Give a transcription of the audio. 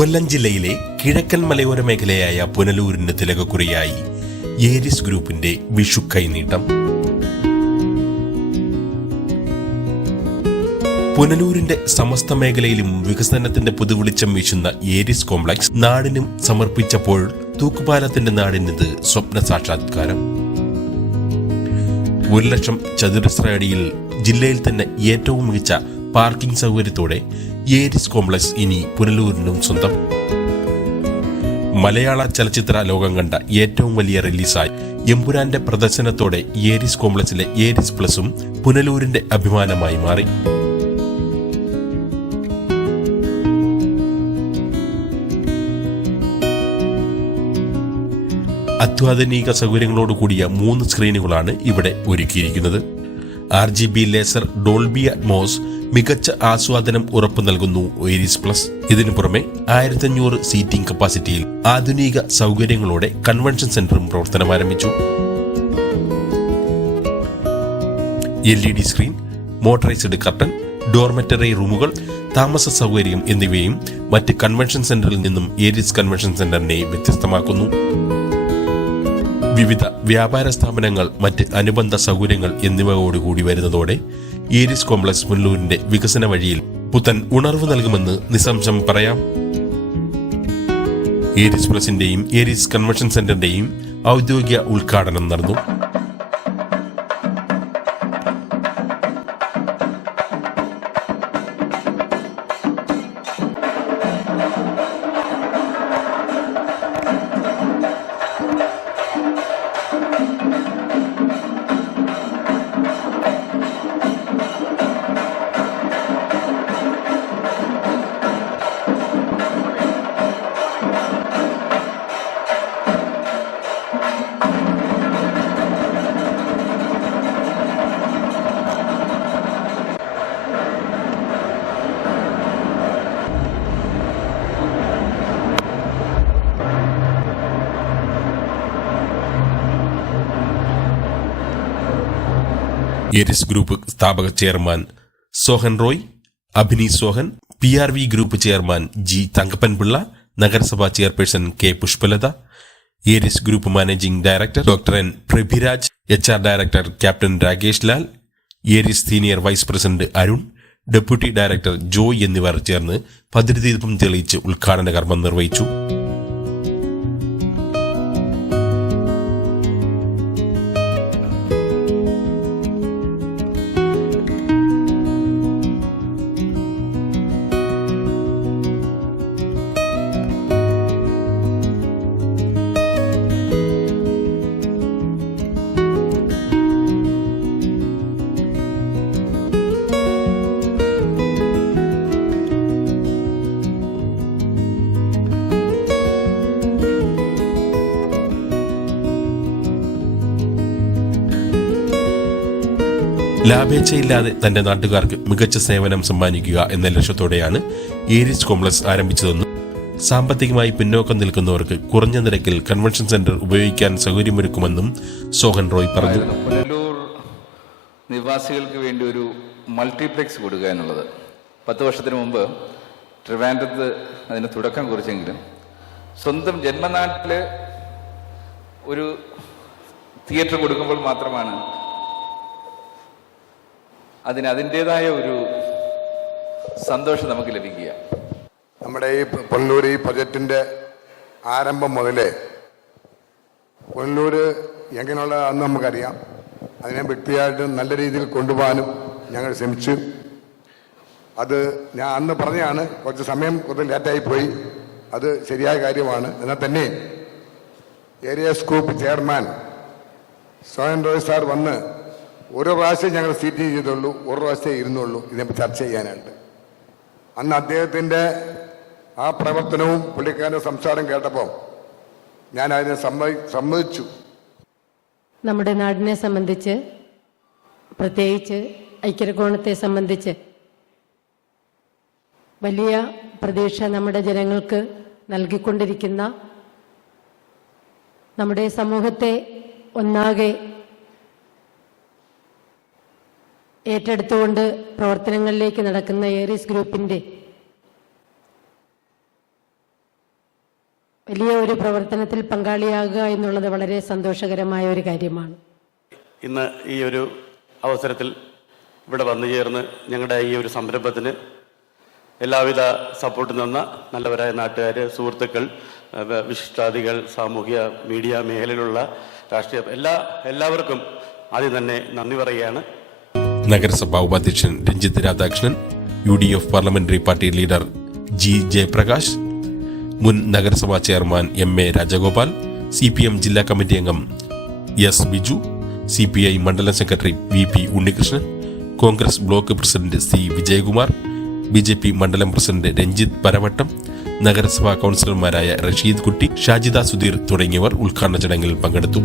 കൊല്ലം ജില്ലയിലെ കിഴക്കൻ മലയോര മേഖലയായ പുനലൂരിന് തിലകക്കുറിയായി ഏരിസ് ഗ്രൂപ്പിന്റെ വിഷു കൈനീട്ടം. പുനലൂരിന്റെ സമസ്ത മേഖലയിലും വികസനത്തിന്റെ പുതുവെളിച്ചം വീശുന്ന ഏരിസ് കോംപ്ലക്സ് നാടിനും സമർപ്പിച്ചപ്പോൾ തൂക്കുപാലത്തിന്റെ നാടിനിത് സ്വപ്ന സാക്ഷാത്കാരം. ഒരു ലക്ഷം ചതുരശ്ര അടിയിൽ ജില്ലയിൽ തന്നെ ഏറ്റവും മികച്ച പാർക്കിംഗ് സൗകര്യത്തോടെ ഏരിസ് കോംപ്ലക്സ് ഇനി പുനലൂരിനും സ്വന്തം. മലയാള ചലച്ചിത്ര ലോകം കണ്ട ഏറ്റവും വലിയ റിലീസായി എമ്പുരാന്റെ പ്രദർശനത്തോടെ ഏരിസ് കോംപ്ലക്സിലെ ഏരിസ് പ്ലസും പുനലൂരിന്റെ അഭിമാനമായി മാറി. അത്യാധുനിക സൗകര്യങ്ങളോട് കൂടിയ മൂന്ന് സ്ക്രീനുകളാണ് ഇവിടെ ഒരുക്കിയിരിക്കുന്നത്. R G B laser Dolby Atmos മികച്ച ആസ്വാദനം ഉറപ്പു നൽകുന്നു ഒയരിസ് പ്ലസ് ഇതിനു പുറമെ ആയിരത്തഞ്ഞൂറ് സീറ്റിംഗ് കപ്പാസിറ്റിയിൽ ആധുനിക സൗകര്യങ്ങളോടെ കൺവെൻഷൻ സെന്ററും പ്രവർത്തനം ആരംഭിച്ചു. L E D screen motorised curtain dormitory റൂമുകൾ താമസ സൗകര്യം എന്നിവയും മറ്റ് കൺവെൻഷൻ സെന്ററിൽ നിന്നും ഏരിസ് കൺവെൻഷൻ സെന്ററിനെ വ്യത്യസ്തമാക്കുന്നു. വിവിധ വ്യാപാര സ്ഥാപനങ്ങൾ മറ്റ് അനുബന്ധ സൗകര്യങ്ങൾ എന്നിവയോടുകൂടി വരുന്നതോടെ ഏരിസ് കോംപ്ലക്സ് മുല്ലൂരിന്റെ വികസന വഴിയിൽ പുത്തൻ ഉണർവ് നൽകുമെന്ന് നിസംശം പറയാം. ഏരിസ് പ്ലസിന്റെയും ഏരിസ് കൺവെൻഷൻ സെന്ററിന്റെയും ഔദ്യോഗിക ഉദ്ഘാടനം നടന്നു. എരിസ് ഗ്രൂപ്പ് സ്ഥാപക chairman Sohan Roy Abhini Sohan P R V group chairman G Thankappanpillai നഗരസഭാ chairperson K Pushpalatha Aries group managing director doctor N Prabhiraj H R director captain Rakesh Lal Aries senior vice president Arun deputy director Joy എന്നിവർ ചേർന്ന് പതിരുദീപം തെളിയിച്ച് ഉദ്ഘാടന കർമ്മം നിർവഹിച്ചു. ലാഭേച്ഛയില്ലാതെ തന്റെ നാട്ടുകാർക്ക് മികച്ച സേവനം സമ്മാനിക്കുക എന്ന ലക്ഷ്യത്തോടെയാണ് ഏരിസ് കോംപ്ലക്സ് ആരംഭിച്ചതെന്നും സാമ്പത്തികമായി പിന്നോക്കം നിൽക്കുന്നവർക്ക് കുറഞ്ഞ നിരക്കിൽ കൺവെൻഷൻ സെന്റർ ഉപയോഗിക്കാൻ സൗകര്യമൊരുക്കുമെന്നും സോഹൻ റോയ് പറഞ്ഞു. നിവാസികൾക്ക് വേണ്ടി ഒരു മൾട്ടിപ്ലെക്സ് കൊടുക്കുക എന്നുള്ളത്. പത്ത് വർഷത്തിന് മുമ്പ് ട്രിവാൻഡ്രത്ത് അതിന് തുടക്കം കുറിച്ചെങ്കിലും സ്വന്തം ജന്മനാട്ടിൽ ഒരു തിയേറ്റർ കൊടുക്കുമ്പോൾ മാത്രമാണ് അതിന് അതിന്റെതായ ഒരു സന്തോഷം നമുക്ക് ലഭിക്കുക. നമ്മുടെ ഈ പൊന്നൂർ ഈ പ്രൊജക്റ്റിന്റെ ആരംഭം മുതലേ പൊന്നൂർ എങ്ങനെയുള്ളതാണെന്ന് നമുക്കറിയാം. അതിനെ വ്യക്തിയായിട്ട് നല്ല രീതിയിൽ കൊണ്ടുപോകാനും ഞങ്ങൾ ശ്രമിച്ചു. അത് ഞാൻ അന്ന് പറഞ്ഞാണ് കുറച്ച് സമയം കുറച്ച് ലേറ്റായി പോയി. അത് ശരിയായ കാര്യമാണ്. എന്നാൽ തന്നെ ഏരിയ സ്കൂപ്പ് ചെയർമാൻ സ്വയം റോയ് സാർ വന്ന് ഒരു പ്രാവശ്യം ഞങ്ങൾ സീറ്റ് ചെയ്തുള്ളൂ ഒരു പ്രാവശ്യം ഇരുന്നുള്ളൂ. ഇതിനെപ്പറ്റി ചർച്ച ചെയ്യാനായിട്ട്. അന്ന് അദ്ദേഹത്തിന്റെ ആ പ്രവർത്തനവും പുള്ളിക്കാരന്റെ സംസാരം കേട്ടപ്പോൾ ഞാൻ അതിനെ സമ്മതി സമ്മതിച്ചു. നമ്മുടെ നാടിനെ സംബന്ധിച്ച് പ്രത്യേകിച്ച് ഐക്യരകോണത്തെ സംബന്ധിച്ച് വലിയ പ്രതീക്ഷ നമ്മുടെ ജനങ്ങൾക്ക് നൽകിക്കൊണ്ടിരിക്കുന്ന നമ്മുടെ സമൂഹത്തെ ഒന്നാകെ ഏറ്റെടുത്തുകൊണ്ട് പ്രവർത്തനങ്ങളിലേക്ക് നടക്കുന്ന ഏറീസ് ഗ്രൂപ്പിന്റെ വലിയ ഒരു പ്രവർത്തനത്തിൽ പങ്കാളിയാകുക എന്നുള്ളത് വളരെ സന്തോഷകരമായ ഒരു കാര്യമാണ്. ഇന്ന് ഈ ഒരു അവസരത്തിൽ ഇവിടെ വന്നു ചേർന്ന് ഞങ്ങളുടെ ഈ ഒരു സംരംഭത്തിന് എല്ലാവിധ സപ്പോർട്ട് തന്ന നല്ലവരായ നാട്ടുകാർ സുഹൃത്തുക്കൾ വിശിഷ്ടാദികൾ സാമൂഹ്യ മീഡിയ മേഖലയിലുള്ള രാഷ്ട്രീയ എല്ലാ എല്ലാവർക്കും ആദ്യം തന്നെ നന്ദി പറയുകയാണ്. നഗരസഭാ ഉപാധ്യക്ഷൻ Ranjith Radhakrishnan U D F parliamentary party leader G Jayaprakash മുൻ നഗരസഭാ chairman M A Rajagopal C P M ജില്ലാ കമ്മിറ്റി അംഗം S Biju C P I മണ്ഡലം secretary V P Unnikrishnan Congress block president C Vijayakumar B J P മണ്ഡലം president Ranjith Paravattam നഗരസഭാ കൗൺസിലർമാരായ റഷീദ് കുട്ടി ഷാജിദ സുധീർ തുടങ്ങിയവർ ഉദ്ഘാടന ചടങ്ങിൽ പങ്കെടുത്തു.